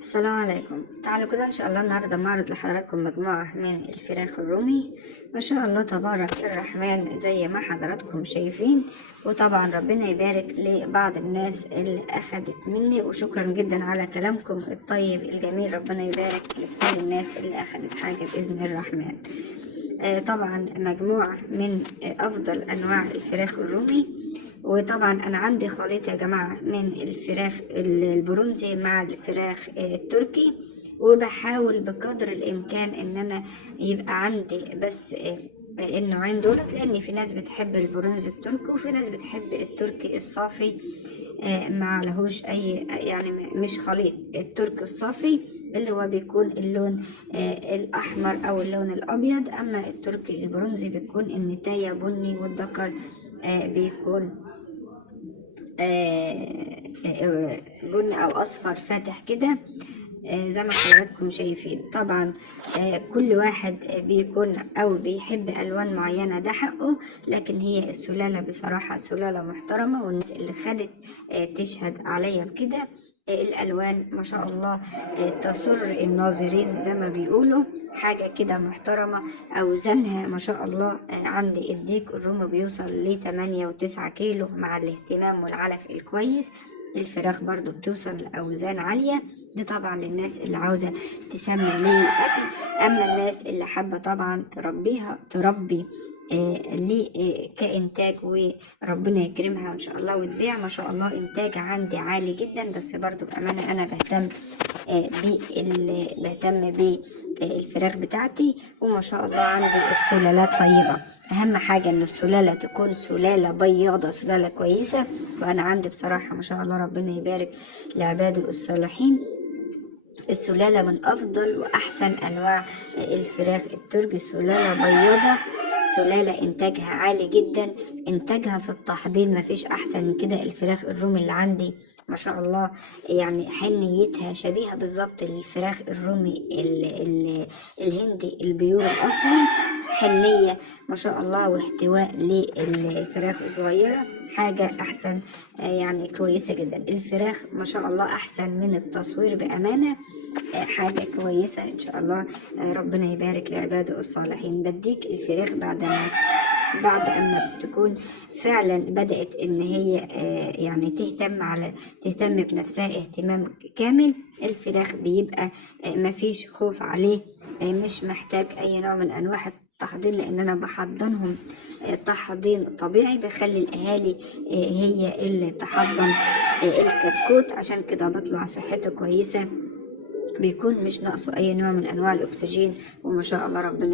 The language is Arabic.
السلام عليكم. تعالوا كده ان شاء الله النهارده معرض لحضراتكم مجموعة من الفراخ الرومي. ما شاء الله تبارك الرحمن زي ما حضراتكم شايفين. وطبعا ربنا يبارك لبعض الناس اللي اخدت مني، وشكرا جدا على كلامكم الطيب الجميل. ربنا يبارك لكل الناس اللي اخدت حاجة باذن الرحمن. طبعا مجموعة من افضل انواع الفراخ الرومي. وطبعا انا عندي خليط يا جماعة من الفراخ البرونزي مع الفراخ التركي، وبحاول بقدر الامكان ان انا يبقى عندي بس النوعين دولت، لان في ناس بتحب البرونزي التركي وفي ناس بتحب التركي الصافي. ما لهوش اي يعني مش خليط. التركي الصافي اللي هو بيكون اللون الاحمر او اللون الابيض، اما التركي البرونزي بيكون النتاية بني والذكر بيكون بني او اصفر فاتح كده. زي ما حضراتكم شايفين. طبعا كل واحد بيكون او بيحب الوان معينة، ده حقه. لكن هي السلالة بصراحة سلالة محترمة، والناس اللي خدت تشهد عليا بكده. الالوان ما شاء الله تسر الناظرين زي ما بيقولوا. حاجة كده محترمة. اوزانها ما شاء الله عندي الديك الرومي بيوصل ل 8 و9 كيلو مع الاهتمام والعلف الكويس. الفراخ برضو بتوصل لأوزان عالية. دي طبعا للناس اللي عاوزة تسمن للأكل. أما الناس اللي حابة طبعا تربي كإنتاج وربنا يكرمها إن شاء الله وتبيع. ما شاء الله إنتاج عندي عالي جدا، بس برضو بأمانة أنا بهتم بالفراخ بتاعتي. وما شاء الله عندي السلالات طيبة. أهم حاجة إن السلالة تكون سلالة بياضة، سلالة كويسة. وأنا عندي بصراحة ما شاء الله ربنا يبارك لعباده الصالحين. السلالة من أفضل وأحسن أنواع الفراخ التركي. السلالة بياضة، سلالة إنتاجها عالي جدا. إنتاجها في التحضير مفيش أحسن من كده. الفراخ الرومي اللي عندي ما شاء الله يعني حنيتها شبيهة بالظبط للفراخ الرومي الهندي البيور الأصلي. حنية ما شاء الله، واحتواء للفراخ الصغيرة. حاجة أحسن يعني كويسة جدا. الفراخ ما شاء الله أحسن من التصوير بأمانة. حاجة كويسة إن شاء الله. ربنا يبارك لعباده الصالحين. بديك الفراخ بعد أما بتكون فعلا بدأت إن هي يعني تهتم بنفسها اهتمام كامل. الفراخ بيبقى مفيش خوف عليه، مش محتاج أي نوع من أنواع التحضير، لأن أنا بحضنهم تحضين طبيعي. بخلي الأهالي هي اللي تحضن الكتكوت، عشان كده بطلع صحته كويسة. بيكون مش ناقصه أي نوع من أنواع الأكسجين. وما شاء الله ربنا